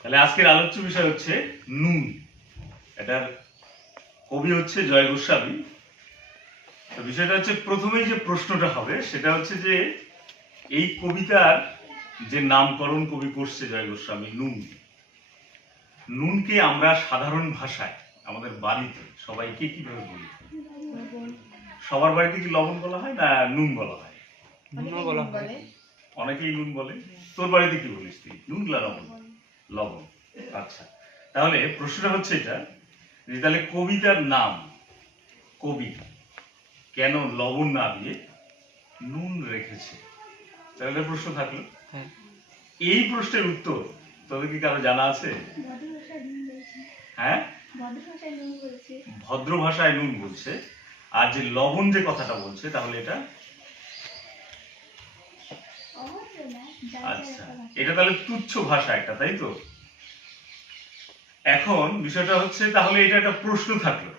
তাহলে আজকের আলোচ্য বিষয় হচ্ছে নুন। এটার কবি হচ্ছে জয় গোস্বামী। তো বিষয়টা হচ্ছে প্রথমেই যে প্রশ্নটা হবে সেটা হচ্ছে যে এই কবিতার যে নামকরণ কবি করছে জয় গোস্বামী নুন, নুনকে আমরা সাধারণ ভাষায় আমাদের বাড়িতে সবাইকে কিভাবে বলি? সবার বাড়িতে কি লবণ বলা হয় না নুন বলা হয়? অনেকেই নুন বলে। তোর বাড়িতে কি বলিস তুই? নুন না লবণ? লবণ। আচ্ছা, তাহলে প্রশ্নটা হচ্ছে এটা যে তাহলে কবিতার নাম কবি কেন লবণ না দিয়ে নুন রেখেছে? তাহলে প্রশ্ন থাকলো। এই প্রশ্নের উত্তর তবে কি কারো জানা আছে? হ্যাঁ, ভদ্র ভাষায় নুন বলছে। আর যে লবণ যে কথাটা বলছে তাহলে এটা আচ্ছা, এটা তাহলে তুচ্ছ ভাষা একটা, তাই তো? এখন বিষয়টা হচ্ছে তাহলে এটা একটা প্রশ্ন থাকলো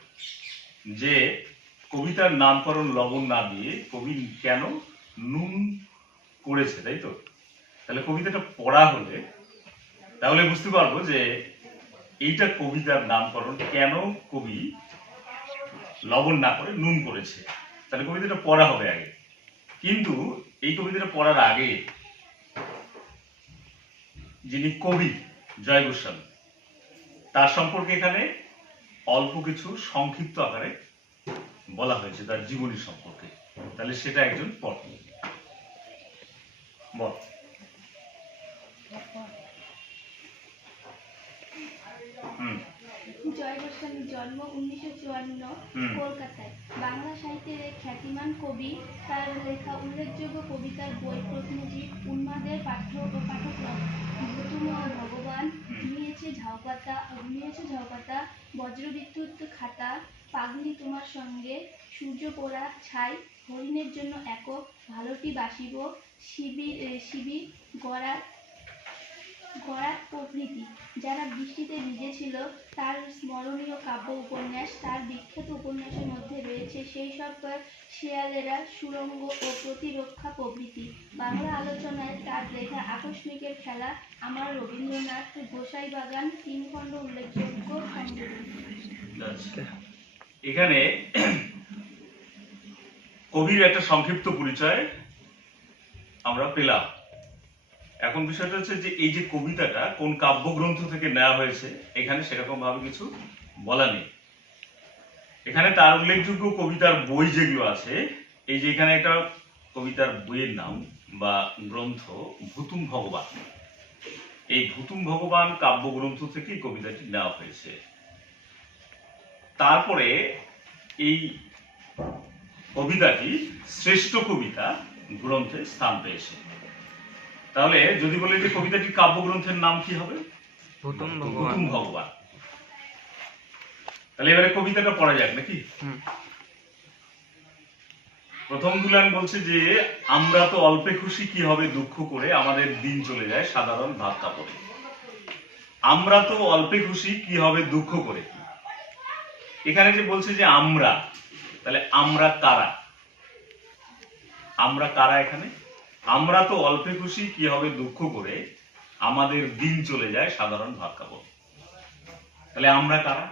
যে কবিতার নামকরণ লবণ না দিয়ে কবি কেন নুন করেছে, তাই তো? তাহলে কবিতাটা পড়া হলে তাহলে বুঝতে পারবো যে এইটা কবিতার নামকরণ কেন কবি লবণ না করে নুন করেছে। তাহলে কবিতাটা পড়া হবে আগে, কিন্তু এই কবিতাটা পড়ার আগে যিনি কবি জয় গোস্বামী তার সম্পর্কে এখানে অল্প কিছু সংক্ষিপ্ত আকারে বলা হয়েছে তার জীবনী সম্পর্কে। তাহলে সেটা একজন পড় বল। জয় গোস্বামীর জন্ম 1954 কলকাতায়। বাংলা সাহিত্যের এক খ্যাতিমান কবি। তার লেখা উল্লেখযোগ্য কবিতার বই প্রশ্নজিৎ, উন্মাদের পাঠক্রম, ভগবান, ঘুমিয়েছে ঝাউপাতা, বজ্রবিদ্যুৎ খাতা, পাগলি তোমার সঙ্গে, সূর্য পোড়া ছাই, হরিণের জন্য একক, ভালোটি বাসিব, শিবির, গড়াত প্রভৃতি। যারা বৃষ্টিতে ভিজেছিল তার স্মরণীয় কাব্য উপন্যাস। তার বিখ্যাত উপন্যাসের মধ্যে রয়েছে সেই সব শেয়ালেরা, সুরঙ্গ ও প্রতিরক্ষা প্রভৃতি। বাংলা আলোচনায় তার লেখা আকস্মিকের খেলা, আমার রবীন্দ্রনাথ, গোসাই বাগান, 3 খণ্ড উল্লেখযোগ্য সংযোজন। এখানে কবির একটা সংক্ষিপ্ত পরিচয় আমরা পেলাম। এখন বিষয়টা হচ্ছে যে এই যে কবিতাটা কোন কাব্যগ্রন্থ থেকে নেওয়া হয়েছে এখানে সেরকম ভাবে কিছু বলা নেই। এখানে তার উল্লেখযোগ্য কবিতার বই যেগুলো আছে, এই যে এখানে একটা কবিতার বইয়ের নাম বা গ্রন্থ ভুতুম ভগবান, এই ভুতুম ভগবান কাব্যগ্রন্থ থেকে কবিতাটি নেওয়া হয়েছে। তারপরে এই কবিতাটি শ্রেষ্ঠ কবিতা গ্রন্থে স্থান পেয়েছে। তাহলে যদি বলি যে কবিতাটি কাব্যগ্রন্থের নাম কি হবে? ভুতুম ভগবান। তাহলে এবারে কবিতাটা পড়া যাক নাকি? প্রথম দুলান বলছে যে আমরা তো অল্পে খুশি কি হবে দুঃখ করে, আমাদের দিন চলে যায় সাধারণ ভাত কাপড়ে। আমরা তো অল্পে খুশি কি হবে দুঃখ করে। এখানে যে বলছে যে আমরা, তাহলে আমরা কারা? আমরা কারা এখানে? আমরা তো অল্পে খুশি কি হবে দুঃখ করে, আমাদের দিন চলে যায় সাধারণ ভাত কাপড়। তাহলে আমরা কারা?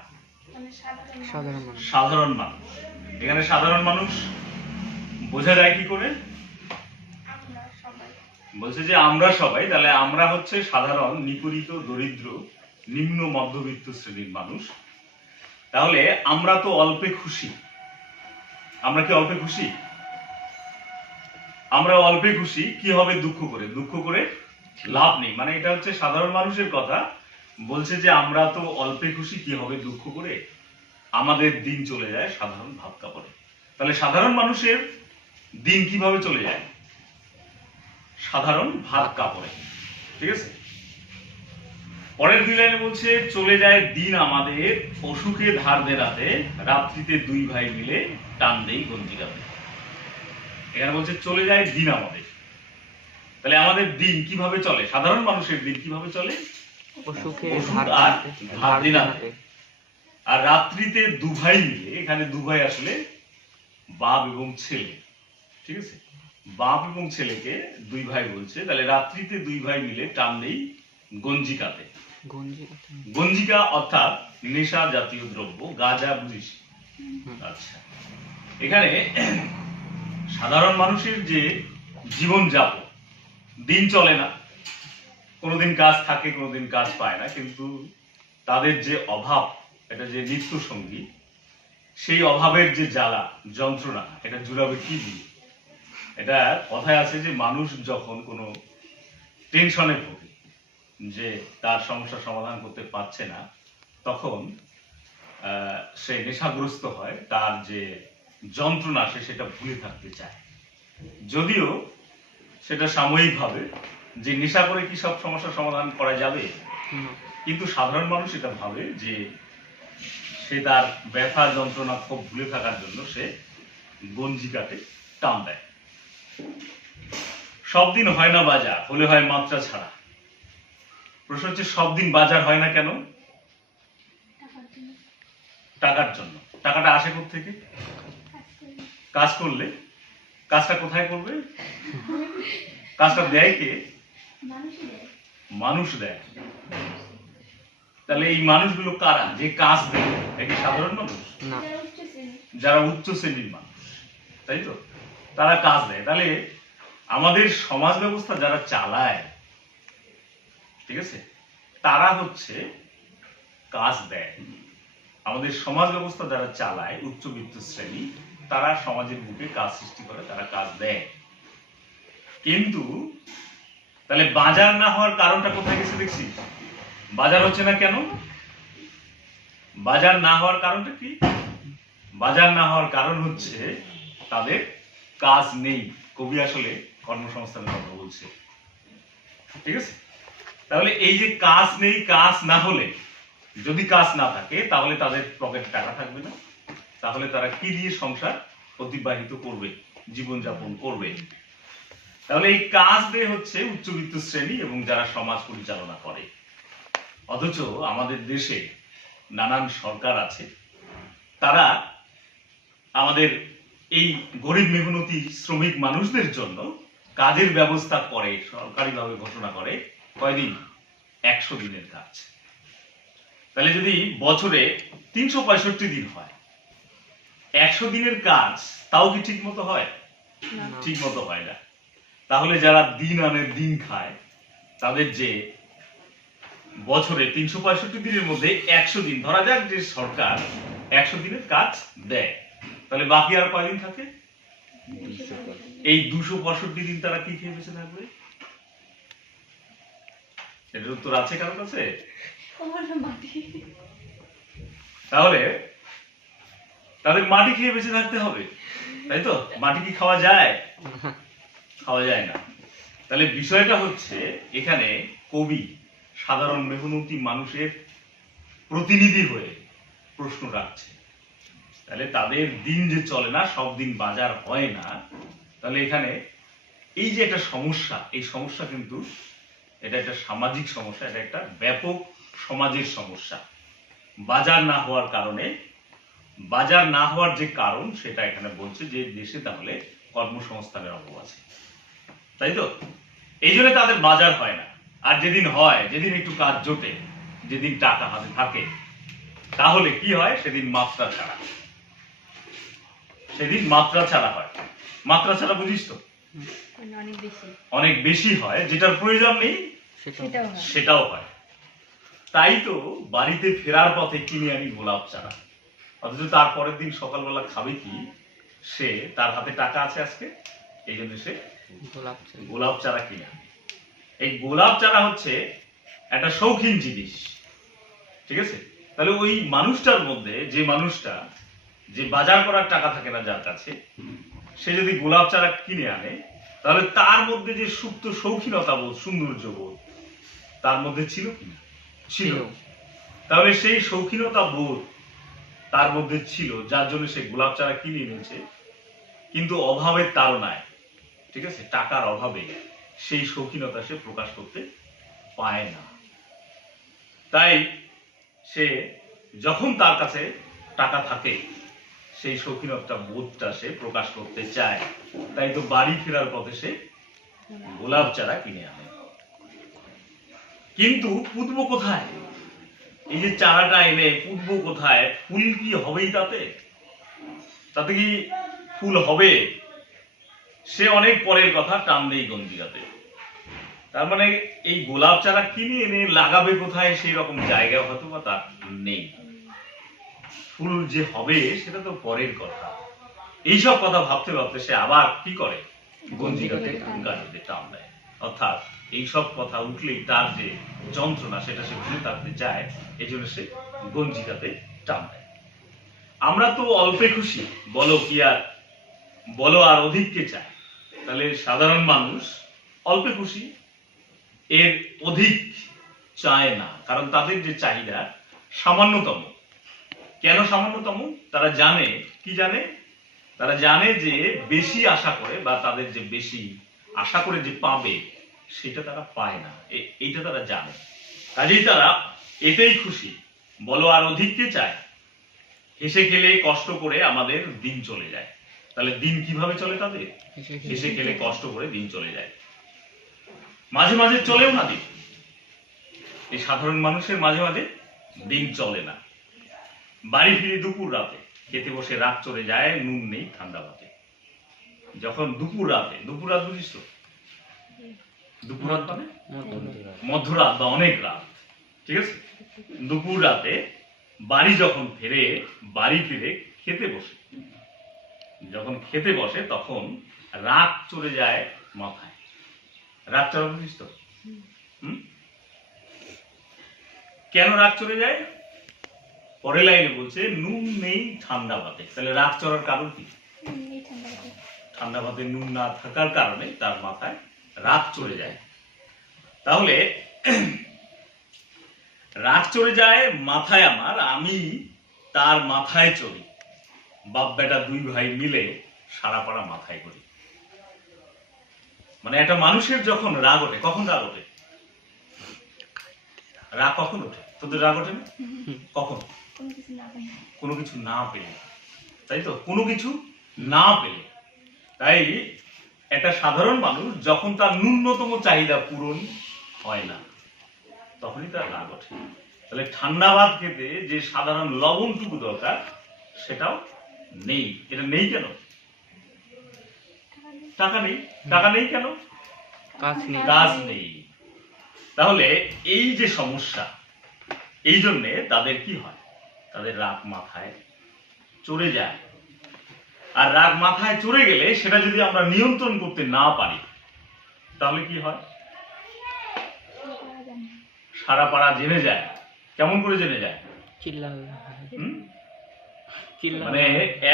সাধারণ মানুষ। এখানে সাধারণ মানুষ বোঝা যায় কি করে? বলছে যে আমরা সবাই, তাহলে আমরা হচ্ছে সাধারণ নিপীড়িত দরিদ্র নিম্ন মধ্যবিত্ত শ্রেণীর মানুষ। তাহলে আমরা তো অল্পে খুশি। আমরা কি অল্পে খুশি? আমরা অল্পে খুশি কি হবে দুঃখ করে। দুঃখ করে লাভ নেই, মানে এটা হচ্ছে সাধারণ মানুষের কথা। বলছে যে আমরা তো অল্পে খুশি কি হবে দুঃখ করে, আমাদের দিন চলে যায় সাধারণ ভাত কাপড়ে। তাহলে সাধারণ মানুষের দিন কিভাবে চলে যায়? সাধারণ ভাত কাপড়ে। ঠিক আছে। পরের দুই লাইনে বলছে চলে যায় দিন আমাদের অসুখে ধার দেনাতে, রাত্রিতে 2 ভাই মিলে টান দেই গঞ্জিকাতে। এখানে বলছে চলে যায় দিন আমাদের। তাহলে আমাদের দিন কিভাবে চলে? সাধারণ মানুষের দিন কিভাবে চলে? ধার দেনাতে। আর রাত্রিতে 2 ভাই মিলে, এখানে 2 ভাই আসলে বাপ এবং ছেলে। ঠিক আছে। বাপ এবং ছেলেকে দুই ভাই বলছে, তাহলে রাত্রিতে দুই ভাই মিলে টানলেই গঞ্জিকাতে। গঞ্জিকা অর্থাৎ নেশা জাতীয় দ্রব্য, গাঁজা, বুঝিস? আচ্ছা, এখানে সাধারণ মানুষের যে জীবন যাপন, দিন চলে না, কোনোদিন কাজ থাকে কোনোদিন কাজ পায় না, কিন্তু তাদের যে অভাব, এটা যে নিত্য সঙ্গী, সেই অভাবের যে জ্বালা যন্ত্রণা, এটা জুড়াবে কি দিয়ে? এটা কথায় আছে যে মানুষ যখন কোনো টেনশনে ভোগে, যে তার সমস্যার সমাধান করতে পারছে না, তখন সে নেশাগ্রস্ত হয়, তার যে যন্ত্রণা সে সেটা ভুলে থাকতে চায়। যদিও সেটা সাময়িকভাবে, যে নেশা করে কি সব সমস্যার সমাধান করা যাবে, কিন্তু সাধারণ মানুষ এটা ভাবে যে সে তার ব্যথা যন্ত্রণা খুব ভুলে থাকার জন্য সে গঞ্জিকাতে টান দেয়। সব দিন হয় না বাজার, হলে হয় মাত্রা ছাড়া। প্রশ্ন হচ্ছে সব দিন বাজার হয় না কেন? টাকার জন্য। টাকাটা আসে কোত্থেকে? কাজ করলে। কাজটা কোথায় করবে? কাজটা দেয় কে? মানুষ দেয়। তাহলে এই মানুষগুলো কারা যে কাজ দেয়? এটা সাধারণ মানুষ? যারা উচ্চ শ্রেণীর মানুষ, তাই তো, তারা কাজ দেয়। তাহলে আমাদের সমাজ ব্যবস্থা যারা চালায়, ঠিক আছে, তারা হচ্ছে কাজ দেয়। আমাদের সমাজ ব্যবস্থা যারা চালায়, উচ্চবিত্ত শ্রেণী, তারা সমাজের বুকে কাজ সৃষ্টি করে, তারা কাজ দেয়। কিন্তু তাহলে বাজার না হওয়ার কারণটা কোথায় গেছে দেখছিস? বাজার হচ্ছে না কেন? বাজার না হওয়ার কারণটা কি? বাজার না হওয়ার কারণ হচ্ছে তাদের কাজ নেই। কবি আসলে কর্মসংস্থানের কথা বলছে, ঠিক আছে। তাহলে এই যে কাজ নেই, কাজ না হলে, যদি কাজ না থাকে তাহলে তাদের পকেটে টাকা থাকবে না, তাহলে তারা কি দিয়ে সংসার অতিবাহিত করবে, জীবনযাপন করবে? তাহলে এই কাজ দিয়ে হচ্ছে উচ্চবিত্ত শ্রেণী এবং যারা সমাজ পরিচালনা করে। অথচ আমাদের দেশে নানান সরকার আছে, তারা আমাদের এই গরিব মেহনতি শ্রমিক মানুষদের জন্য কাজের ব্যবস্থা করে, সরকারিভাবে ঘোষণা করে কয়দিন? 100 দিনের কাজ। তাহলে যদি বছরে 365 দিন হয়, 100 দিনের কাজ তাও কি ঠিক মতো হয়? ঠিক মতো হয় না। তাহলে যারা দিন আনে দিন খায়, তাদের যে বছরে 365 দিনের মধ্যে 100 দিন, ধরা যাক যে সরকার 100 দিনের কাজ দেয়, তাহলে বাকি আর কয়দিন থাকে? এই 265 দিন তারা কি খেয়ে বেঁচে থাকবে? এটার উত্তর আছে কারোর কাছে? তাহলে তাদের মাটি খেয়ে বেঁচে থাকতে হবে, তাই তো? মাটি কি খাওয়া যায়? খাওয়া যায় না। তাহলে বিষয়টা হচ্ছে এখানে কবি সাধারণ মেহনতি মানুষের প্রতিনিধি হয়ে প্রশ্ন রাখছে। তাহলে তাদের দিন যে চলে না, সব দিন বাজার হয় না, তাহলে এখানে এই যে একটা সমস্যা, এই সমস্যা কিন্তু এটা একটা সামাজিক সমস্যা, এটা একটা ব্যাপক সমাজের সমস্যা। বাজার না হওয়ার কারণে, বাজার না হওয়ার যে কারণ সেটা এখানে বলছে যে দেশে তাহলে কর্মসংস্থানের অভাব আছে, তাই তো? এই জন্য তাদের বাজার হয় না। আর যেদিন হয়, যেদিন একটু কাজ জোটে, যেদিন টাকা হাতে থাকে, তাহলে কি হয়? সেদিন মাত্রা ছাড়া, সেদিন মাত্রা ছাড়া হয়। মাত্রা ছাড়া বুঝিস তো? অনেক বেশি হয়, যেটার প্রয়োজন নেই সেটাও হয়। তাই তো বাড়িতে ফেরার পথে কিনে আনি গোলাপ চারা, অথচ তার পরের দিন সকালবেলা খাবে কি? সে, তার হাতে টাকা আছে আজকে, এই জন্য সে গোলাপ চারা কিনে আনে। এই গোলাপ চারা হচ্ছে একটা শৌখিন জিনিস, ঠিক আছে। তাহলে ওই মানুষটার মধ্যে, যে মানুষটা যে বাজার করার টাকা থাকে না যার কাছে, সে যদি গোলাপ চারা কিনে আনে, তাহলে তার মধ্যে যে সুপ্ত শৌখিনতা বোধ, সৌন্দর্য বোধ তার মধ্যে ছিল কিনা? ছিল। তাহলে সেই শৌখিনতা বোধ তার মধ্যে ছিল, যার জন্য সে গোলাপ চারা কিনে এনেছে। কিন্তু অভাবের তাড়নায়, ঠিক আছে, টাকার অভাবে সেই শৌখিনতা সে প্রকাশ করতে পায় না। তাই সে যখন তার কাছে টাকা থাকে, সেই শৌখিনতা বোধটা সে প্রকাশ করতে চায়, তাই তো বাড়ি ফেরার পথে সে গোলাপ চারা কিনে আনে। কিন্তু পুঁতবো কোথায়? এই যে চারাটা এনে পুঁতবো কোথায়? ফুল কি হবেই তাতে? তাতে কি ফুল হবে? সে অনেক পরের কথা, টান নেই গঞ্জিরাতে। তার মানে এই গোলাপ চারা কিনে এনে লাগাবে কোথায় সেই রকম জায়গা হয়তো বা তার নেই। ফুল যে হবে সেটা তো পরের কথা। এইসব কথা ভাবতে ভাবতে সে আবার কি করে? গঞ্জিকাতে গাড়িতে টান দেয়। অর্থাৎ এইসব কথা উঠলেই তার যে যন্ত্রণা সেটা সে ভুলে থাকতে চায়, এই জন্য সে গঞ্জিকাতে টান দেয়। আমরা তো অল্পে খুশি, বলো আর অধিককে চায়। তাহলে সাধারণ মানুষ অল্পে খুশি, এর অধিক চায় না, কারণ তাদের যে চাহিদা সামান্যতম। কেন সামান্যতম? তারা জানে, কি জানে? তারা জানে যে বেশি আশা করে, বা তাদের যে বেশি আশা করে যে পাবে সেটা তারা পায় না, এইটা তারা জানে। কাজেই তারা এতেই খুশি। বলো আর অধিককে চায়। হেসে খেলে কষ্ট করে আমাদের দিন চলে যায়। তাহলে দিন কিভাবে চলে তাদের? হেসে খেলে কষ্ট করে দিন চলে যায়। মাঝে মাঝে চলেও না দিন। এই সাধারণ মানুষের মাঝে মাঝে দিন চলে না। বাড়ি ফিরে দুপুর রাতে, খেতে বসে রাত চলে যায়, নুন নেই ঠান্ডা ভাতে। যখন দুপুর রাত বুঝিস তো? দুপুর রাত মানে মধ্যরাত বা অনেক রাত, ঠিক আছে? দুপুর রাতে বাড়ি যখন ফিরে খেতে বসে, যখন খেতে বসে তখন রাত চলে যায় মাথায়। রাত চলা বুঝিস তো? কেন রাত চলে যায়? পরের লাইনে বলছে নুন নেই ঠান্ডা ভাতে। তাহলে রাত চলার কারণ কি? ঠান্ডা ভাতে নুন না থাকার কারণে তার মাথায় রাত চলে যায়। তাহলে রাত চলে যায় মাথায় আমার, আমি তার মাথায় চড়ি। বাপ বেটা দুই ভাই মিলে সারা পাড়া মাথায় করি। মানে একটা মানুষের যখন রাগ ওঠে, কখন রাগ ওঠে? রাগ কখন ওঠে? তোদের রাগ ওঠে না? কখন? কোনো কিছু না পেলে, তাই তো? কোনো কিছু না পেলে। তাই একটা সাধারণ মানুষ যখন তার ন্যূনতম চাহিদা পূরণ হয় না, তখনই তার রাগ ওঠে। তাহলে ঠান্ডা ভাত খেতে যে সাধারণ লবণটুকু দরকার সেটাও নেই। এটা নেই কেন? টাকা নেই। টাকা নেই কেন? কাজ নেই। তাহলে এই যে সমস্যা, এই জন্যে তাদের কি হয়? তাদের রাগ মাথায় চড়ে যায়। আর রাগ মাথায় চড়ে গেলে সেটা যদি আমরা নিয়ন্ত্রণ করতে না পারি, তাহলে কি হয়? সারা পাড়া জেনে যায়। কেমন করে জেনে যায়? মানে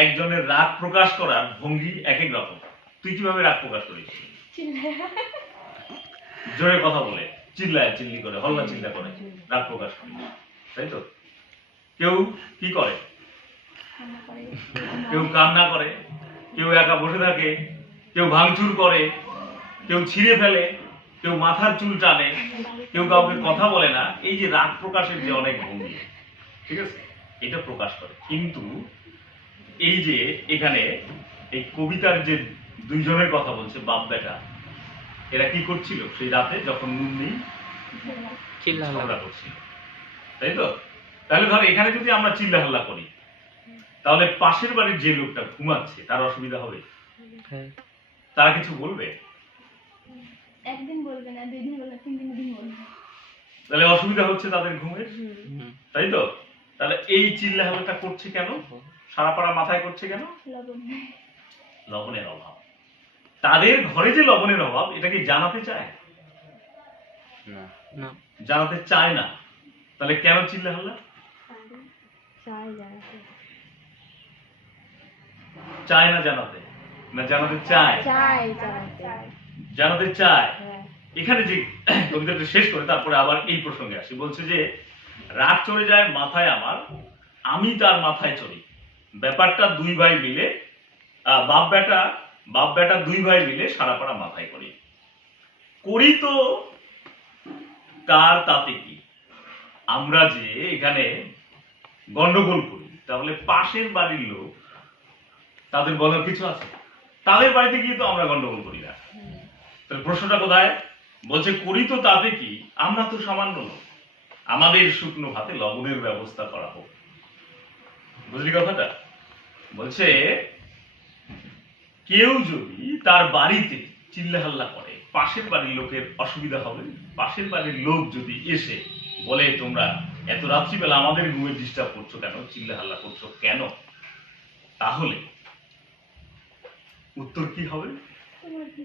একজনের রাগ প্রকাশ করার ভঙ্গি এক এক রকম। তুই কিভাবে রাগ প্রকাশ করিস? জোরে কথা বলে, চিল্লায় চিল্লি করে, হল্লা চিল্লা করে রাগ প্রকাশ করিস, তাই তো? কেউ কি করে? কেউ কান্না করে, কেউ একা বসে থাকে, কেউ ভাঙচুর করে, কেউ ছিঁড়ে ফেলে, কেউ মাথার চুল টানে, কেউ কাউকে কথা বলে না। এই যে রাগ প্রকাশের যে অনেক ভঙ্গি, ঠিক আছে, এটা প্রকাশ করে। কিন্তু এই যে এখানে এই কবিতার যে দুইজনের কথা বলছে, বাপ বেটা, এরা কি করছিল সেই রাতে যখন নুন নেই? ঝগড়া করছিল, তাই তো? তাহলে ধর এখানে যদি আমরা চিল্লা হাল্লা করি, তাহলে পাশের বাড়ির যে লোকটা ঘুমাচ্ছে তার অসুবিধা হবে? তারা কিছু বলবে? একদিন বলবে না, 2 দিন বলবে, 3 দিন বলবে। তাহলে অসুবিধা হচ্ছে তাদের ঘুমের, তাই তো? তাহলে এই চিল্লা হাল্লাটা করছে কেন? সারা পাড়া মাথায় করছে কেন? লবণের অভাব। তাদের ঘরে যে লবণের অভাব, এটা কি জানাতে চায়? না, জানাতে চায় না। তাহলে কেন চিল্লা হাল্লা? চায় না জানাতে, না জানাতে চায়? জানাতে চায়। এখানে যে কবিতাটা শেষ করে তারপরে আবার এই প্রসঙ্গে আসি। বলছে যে রাত চলে যায় মাথায় আমার, আমি তার মাথায় চড়ি। ব্যাপারটা দুই ভাই মিলে, বাপ বেটা দুই ভাই মিলে সারা পাড়া মাথায় করি। করি তো কার তাতে কি? আমরা যে এখানে গন্ডগোল করি, তাহলে পাশের বাড়ির লোক তাদের বলার কিছু আছে? তাদের বাড়িতে গিয়ে তো আমরা গন্ডগোল করি না। তাহলে প্রশ্নটা কোথায়? বলছে করি তো তাতে কি, আমরা তো সামান্য লোক, আমাদের শুকনো ভাতে লবণের ব্যবস্থা করা হোক। বুঝলি কথাটা? বলছে কেউ যদি তার বাড়িতে চিল্লাহাল্লা করে, পাশের বাড়ির লোকের অসুবিধা হবে। পাশের বাড়ির লোক যদি এসে বলে তোমরা এত রাত্রিবেলা আমাদের রুমে ডিস্টার্ব করছো কেন, চিল্লাহাল্লা করছো কেন, তাহলে উত্তর কি হবে? তোমার কি?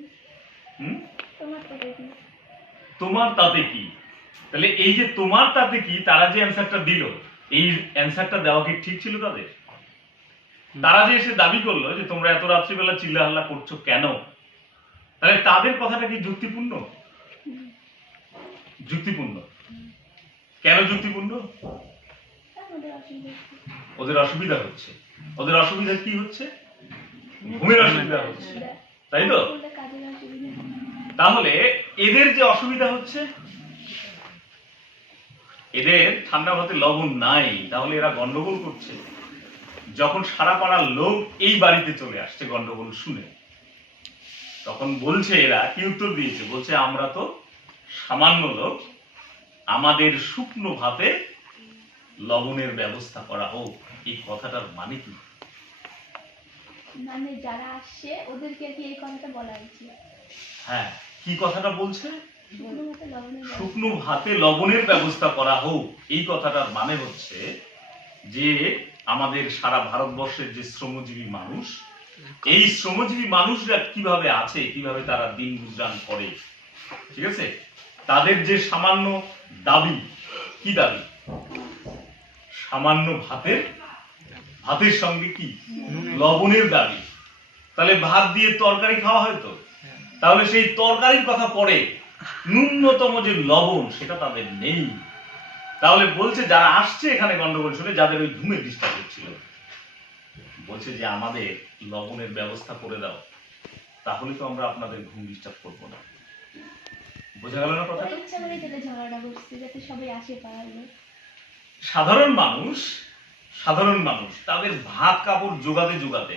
হুম? তোমার তাতে কি? তোমার তাতে কি? তাহলে এই যে তোমার তাতে কি, তারা যে অ্যান্সারটা দিল, এই অ্যান্সারটা দেওয়া কি ঠিক ছিল তাদের? তারা যে এসে দাবি করলো যে তোমরা এত রাত্রিবেলা চিল্লাহাল্লা করছো কেন, তাহলে তাদের কথাটা কি যুক্তিপূর্ণ? যুক্তিপূর্ণ। কেন যুক্তিপূর্ণ? আমাদের অসুবিধা হচ্ছে। ওদের অসুবিধা হচ্ছে। ওদের অসুবিধা কি হচ্ছে? ঘুমের অসুবিধা হচ্ছে, তাই তো? বললে কাজের অসুবিধা। তাহলে এদের যে অসুবিধা হচ্ছে, এদের ঠান্ডা ভাতে লবণ নাই, তাহলে এরা গন্ডগোল করছে। যখন সারা পাড়ার লোক এই বাড়িতে চলে আসছে গন্ডগোল শুনে, তখন বলছে এরা কি উত্তর দিয়েছে? বলছে আমরা তো সামান্য লোক, আমাদের শুকনো ভাতে লবণের ব্যবস্থা করা হোক। এই কথাটার মানে কি? মানে যারা আসছে ওদেরকে কি এই কথাটা বলা উচিত? হ্যাঁ, কি কথাটা বলছে? শুকনো ভাতে লবণের ব্যবস্থা। শুকনো ভাতে লবণের ব্যবস্থা করা হোক। এই কথাটার মানে হচ্ছে যে আমাদের সারা ভারতবর্ষের যে শ্রমজীবী মানুষ, এই শ্রমজীবী মানুষরা কিভাবে আছে, কিভাবে তারা দিন গুজরান করে, ঠিক আছে, তাদের যে সামান্য দাবি, কি দাবি? সামান্য ভাতের সঙ্গে কি লবণের দাবি। তাহলে ভাত দিয়ে তরকারি খাওয়া হয় তো, তাহলে সেই তরকারির কথা পড়ে, ন্যূনতম যে লবণ সেটা তাদের নেই। তাহলে বলছে যারা আসছে এখানে গন্ডগোল শুনে, যাদের ওই ঘুমে ডিস্টার্ব হচ্ছিল, বলছে যে আমাদের লবণের ব্যবস্থা করে দাও, তাহলে তো আমরা আপনাদের ঘুম ডিস্টার্ব করবো না। বোঝা গেল না কথাটা? ওরা ইচ্ছা করেই তাদের ঝগড়াটা করছে যাতে সবাই আসে পাড়ার লোক। সাধারণ মানুষ তাদের ভাত কাপড় জোগাতে জোগাতে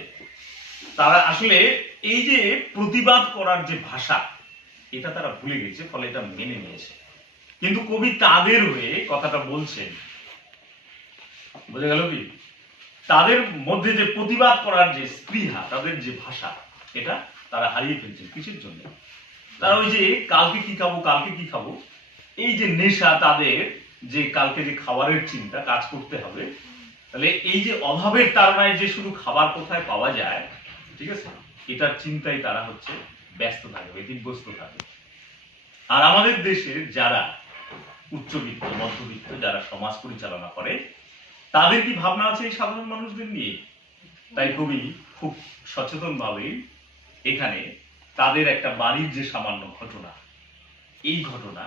তারা আসলে এই যে প্রতিবাদ করার যে ভাষা, এটা তারা ভুলে গেছে, ফলে এটা মেনে নিয়েছে। কিন্তু কবি তাদের হয়ে কথাটা বলছেন। বোঝা গেল কি? তাদের মধ্যে যে প্রতিবাদ করার যে স্পৃহা, তাদের যে ভাষা, এটা তারা হারিয়ে ফেলছে। কিসের জন্য? তারা ওই যে কালকে কি খাবো, কালকে কি খাবো, এই যে নেশা তাদের, যে কালকে যে খাবারের চিন্তা, কাজ করতে হবে, তাহলে এই যে অভাবের তাড়নায় যে শুধু খাবার কোথায় পাওয়া যায়, ঠিক আছে, এটার চিন্তায় তারা হচ্ছে ব্যস্ত থাকে, ব্যতিব্যস্ত থাকে। আর আমাদের দেশের যারা উচ্চবিত্ত, মধ্যবিত্ত, যারা সমাজ পরিচালনা করে, তাদের কি ভাবনা আছে এই সাধারণ মানুষদের নিয়ে? তাই কবি খুব সচেতন ভাবে এখানে তাদের একটা বাড়ির যে সামান্য ঘটনা, এই ঘটনা,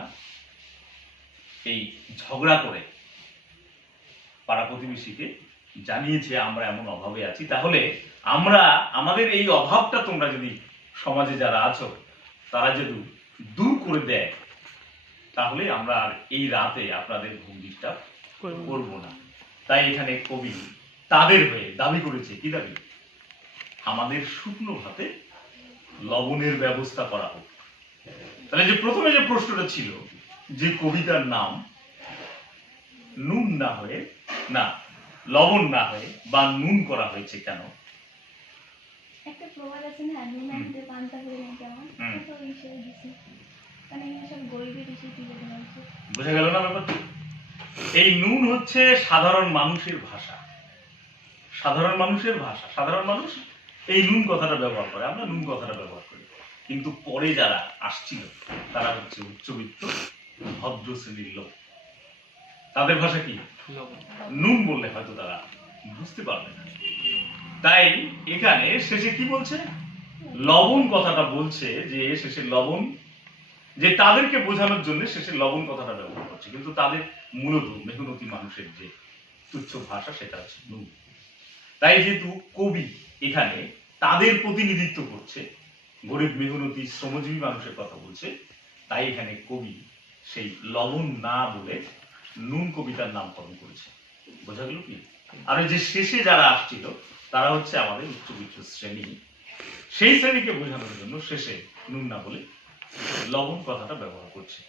এই ঝগড়া করে পাড়া প্রতিবেশীকে জানিয়েছে আমরা এমন অভাবে আছি, তাহলে আমরা আমাদের এই অভাবটা তোমরা যদি সমাজে যারা আছো তারা যদি দূর করে দেয়, তাহলে আমরা আর এই রাতে আপনাদের ঘুম ডিস্টার্ব করবো না। তাই এখানে কবি তাদের হয়ে দাবি করেছে, কি দাবি? আমাদের শুকনো ভাতে লবণের ব্যবস্থা করা হোক। তাহলে যে প্রথমে যে প্রশ্নটা ছিল, যে কবিতার নাম নুন না হয়ে, না লবণ না হয়ে বা নুন করা হয়েছে কেন? একটা প্রবাদ আছে না, নুন আনতে পান্তা করে নেই কেমন, তো ওই হিসেবে দিছি। মানে এখানে সব গরিবের হিসেবে তুলে ধরা হয়েছে। বোঝা গেল না ব্যাপারটা? এই নুন হচ্ছে সাধারণ মানুষের ভাষা, সাধারণ মানুষের ভাষা। সাধারণ মানুষ এই নুন কথাটা ব্যবহার করে, আমরা নুন কথাটা ব্যবহার করি। কিন্তু পরে যারা আসছিল তারা হচ্ছে উচ্চবিত্ত, ভদ্র শ্রেণীর লোক, তাদের ভাষা কি? নুন বললে হয়তো তারা বুঝতে পারবে না। তাই এখানে শেষে কি বলছে? লবণ কথাটা বলছে, যে শেষে লবণ, যে তাদেরকে বোঝানোর জন্য শেষে লবণ কথাটা ব্যবহার করছে, কিন্তু তাদের মূলত মেহনতি মানুষের যে তুচ্ছ ভাষা, সেটা হচ্ছে নুন। তাই যেহেতু কবি এখানে তাদের প্রতিনিধিত্ব করছে, গরিব মেহনতি শ্রমজীবী মানুষের কথা বলছে, তাই এখানে কবি সেই লবণ না বলে নুন কবিতার নামকরণ করেছে। বোঝা গেল কি? আর ওই যে শেষে যারা আসছিল তারা হচ্ছে আমাদের উচ্চবিত্ত শ্রেণী। সেই শ্রেণীকে বোঝানোর জন্য শেষে নুন না বলে লবণ কথাটা ব্যবহার করছে।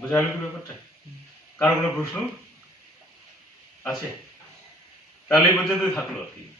বোঝা গেল কি ব্যাপারটা? কারো কোনো প্রশ্ন আছে? তাহলে এই পর্যন্তই থাকলো আর কি।